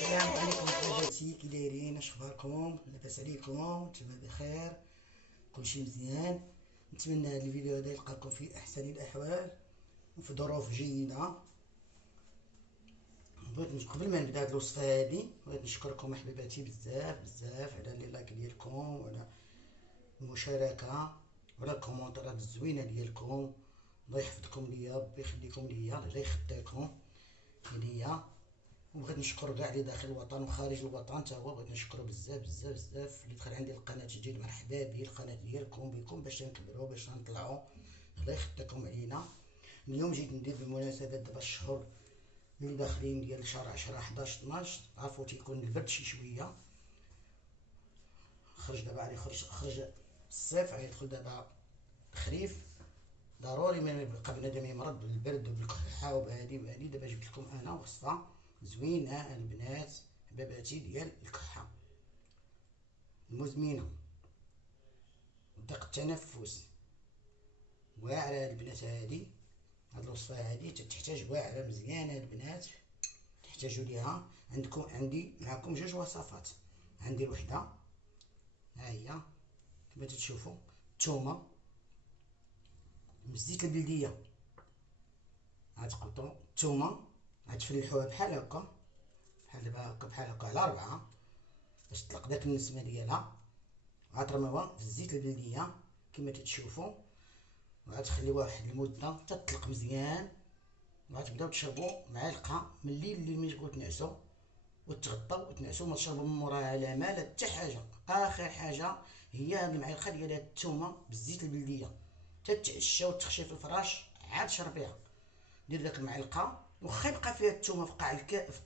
السلام عليكم حبيباتي، كي دايرين؟ اش اخباركم؟ لاباس عليكم؟ نتمنى بخير، كلشي مزيان. نتمنى هذا الفيديو هذا يلقاكم في احسن الاحوال وفي ظروف جيده. بغيت قبل ما نبدا هاد الوصفه هادي بغيت نشكركم حبيباتي بزاف بزاف على لي لايك ديالكم وعلى المشاركه وعلى الكومونتيرات الزوينه ديالكم. الله يحفظكم ليا، ربي يخليكم ليا، الله يخطيكم ليا. وبغيت نشكر كاع اللي داخل الوطن وخارج الوطن تا هو، بغيت نشكرو بزاف بزاف بزاف. اللي دخل عندي القناه جديد مرحبا به، القناه ديالكم بكم باش نكبروا باش نطلعوا، الله يخطيكم علينا. اليوم جيت ندير بالمناسبه دابا الشهور اللي داخلين ديال شهر 10 11 12، عرفوا تيكون البرد شي شويه، خرج دابا علي خرج الصيف، غيدخل دابا الخريف. ضروري ما يبقى بنادم يمرض بالبرد وبالكحه وبهادي وبهادي. دابا جبت لكم انا وصفه زوينه البنات حباباتي ديال الكحه المزمنه وضيق التنفس. واعره البنات هادي، هاد الوصفه هادي تحتاج واعره مزيانه البنات، تحتاجوا ليها. عندي معكم جوج وصفات. عندي الوحده ها هي كما تشوفوا، الثومه بالزيت البلديه. غتقطعوا الثومه، غتفلحوها بحال هكا، بحال دابا هكا، بحال هكا على 4 باش تطلق داك النسمه ديالها. غترميوها في الزيت البلديه كما تتشوفوا، وغتخليوها واحد المده حتى تطلق مزيان. وغتبداو تشربوا معلقه من اللي ما تبغيو تنعسوا، وتغطاو وتنعسوا. ما تشربوا من موراها لا ما لا حتى حاجه. اخر حاجه هي هاد المعلقه ديال هاد الثومه بالزيت البلديه، تتعشى وتخشي في الفراش عاد شربيها. دير داك المعلقه، واخا يبقى فيها الثومه في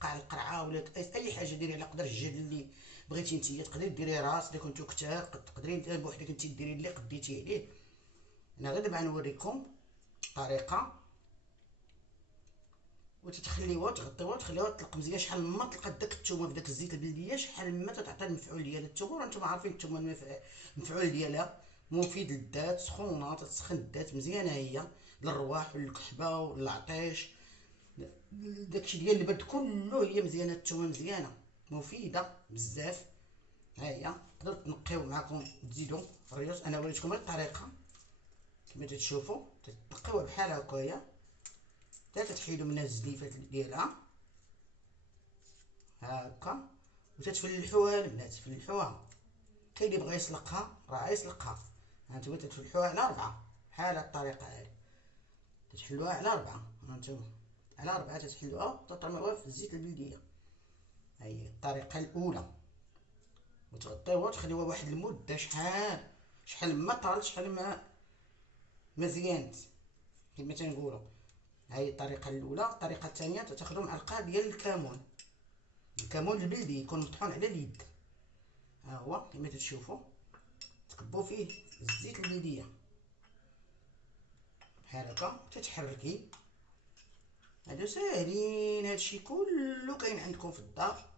قاع القرعه ولا اي حاجه ديري على قدر الجهد اللي بغيتي نتيا. تقدري ديري راس الا كنتو كتار، تقدري بوحدك انت ديري اللي قديتي عليه. انا غير دابا نوريكم الطريقه. وتتخليوها تغطيوها وتخليوها تطلق مزيان. شحال ما طلقت داك الثومه في داك الزيت البلديه شحال ما تعطي المفعول ديال الثومه. وانتم عارفين الثومه المفعول ديالها مفيد للذات، سخونه تسخن الذات مزيانه، هي للرواح والكحبه والعطيش، داكشي ديال البرد كله. هي مزيانه الثومه، مزيانه مفيده بزاف. ها هي تقدروا تنقيو معكم تزيدوا في الريوس. انا وريتكم غير الطريقه كما تتشوفوا، تنقيوها بحال هكايا حتى تحيدوا منها الزليفات ديالها هكا، وتتفلحوها البنات، تفلحوها. كاين اللي بغى يسلقها راه يسلقها. هانتوما تتفلحوها على 4 بحال هاد الطريقه هادي، تتحلوها على 4. هانتوما على 4 تتحلوها وتطرموها في الزيت البلديه. هاهي الطريقه الاولى. وتغطيوها وتخليوها واحد المده، شحال ما طال شحال ما زيانت كما تنقولوا. هاهي الطريقه الاولى. الطريقه الثانيه تاخذوا معلقه ديال الكمون البلدي، يكون مطحون على اليد. ها هو كما تشوفوا، تكبوا فيه الزيت البلديه بحال هكا تتحركي. هادو ساهلين، هادشي كله كاين عندكم في الدار،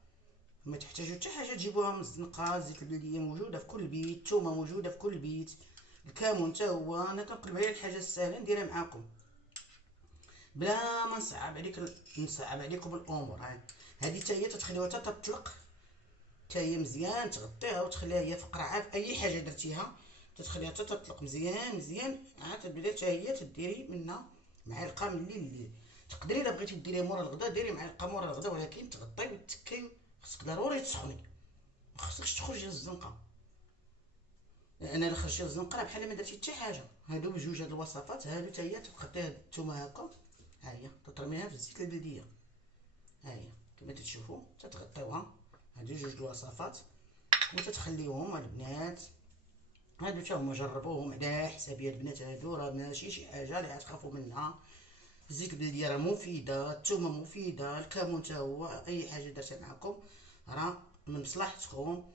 ما تحتاجوا حتى حاجه تجيبوها من الزنقه. الزيت البلديه موجوده في كل بيت، الثومه موجوده في كل بيت، الكمون حتى هو. انا كنقلب على الحاجه السهله نديرها معاكم بلا ما نصعب عليكم الامور. هذه حتى هي تتخليوها حتى تطلق، حتى هي مزيان تغطيها وتخليها هي في قرعه في اي حاجه درتيها، تتخليها حتى تطلق مزيان مزيان. عاد تبدا حتى هي تديري منها معلقه من الليل. تقدري الا بغيتي ديريها مورا الغدا ديري معلقه مورا الغدا، ولكن تغطي وتكي. خصك ضروري تسخني، ما خصكش تخرجي للزنقه. انا الا خرجتي للزنقه راه بحال ما درتي حتى حاجه. هادو بجوج هاد الوصفات هادو حتى هي تغطي هاد الثومه هكا. ها هي تطرميها في الزيت البلديه، ها هي كما تشوفوا تتغطيوها. هادو جوج الوصفات وتتخليوهم البنات. هادو حتى هما جربوهم على حسابي البنات. هادو راه ماشي شي حاجه اللي غتخافوا منها. الزيت البلديه راه مفيده، الثومه مفيده، الكمون حتى هو. اي حاجه درتها معكم راه من مصلحتكم،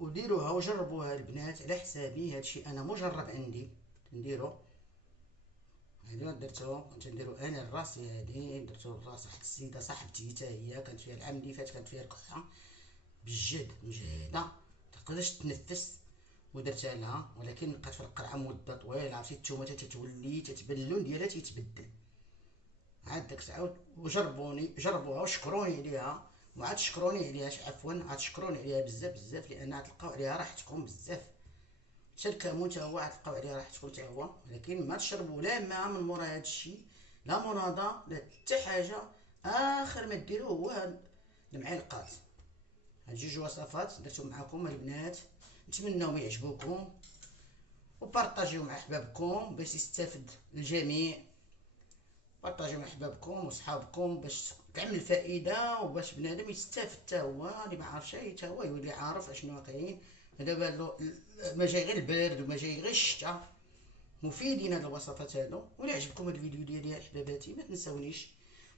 وديروها وجربوها البنات على حسابي. هادشي انا مجرب عندي نديرو. هادو درتو كنت نديرو انا لراسي، هادي درتو لراس واحد السيده صاحبتي حتى هي كانت فيها العام اللي فات، كانت فيها الكحه بالجهد مجهده تقدرش تنفس، ودرتها لها. ولكن بقات في القرعه مده طويله. عرفتي الثومه تتولي اللون ديالها تيتبدل. عاد داك الساعه وجربوها وشكروني عليها وعاد تشكروني عليها، عفوا عاد تشكروني عليها بزاف بزاف، لان غتلقاو عليها راحتكم بزاف. حتى الكمون تا هو غتلقاو عليه راحتكم تا هو، ولكن ما تشربوا لا ماء من مورا هادشي، لا مناضه لا حتى حاجه. اخر ما ديروه هو هاد المعلقات. هاد جوج وصفات درتهم معكم البنات، نتمناو يعجبوكم وبارطاجيو مع احبابكم باش يستافد الجميع. بارطاجيو مع احبابكم وصحابكم باش تعمل الفائده، وباش بنادم يستافد حتى هو اللي ما عارف شي حتى هو يولي عارف اشنو واقعين. دابا ما جاي غير البرد وما جاي غير الشتاء، مفيدين هاد الوصفات هادو. ولا عجبكم هاد الفيديو ديالي احباباتي ما تنساونيش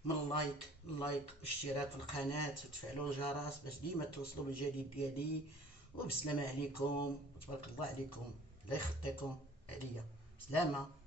من اللايك والاشتراك في القناه وتفعلوا الجرس باش ديما توصلوا بالجديد ديالي. وبسلامه عليكم وتبارك الله عليكم، الله يخطيكم عليا. سلامه.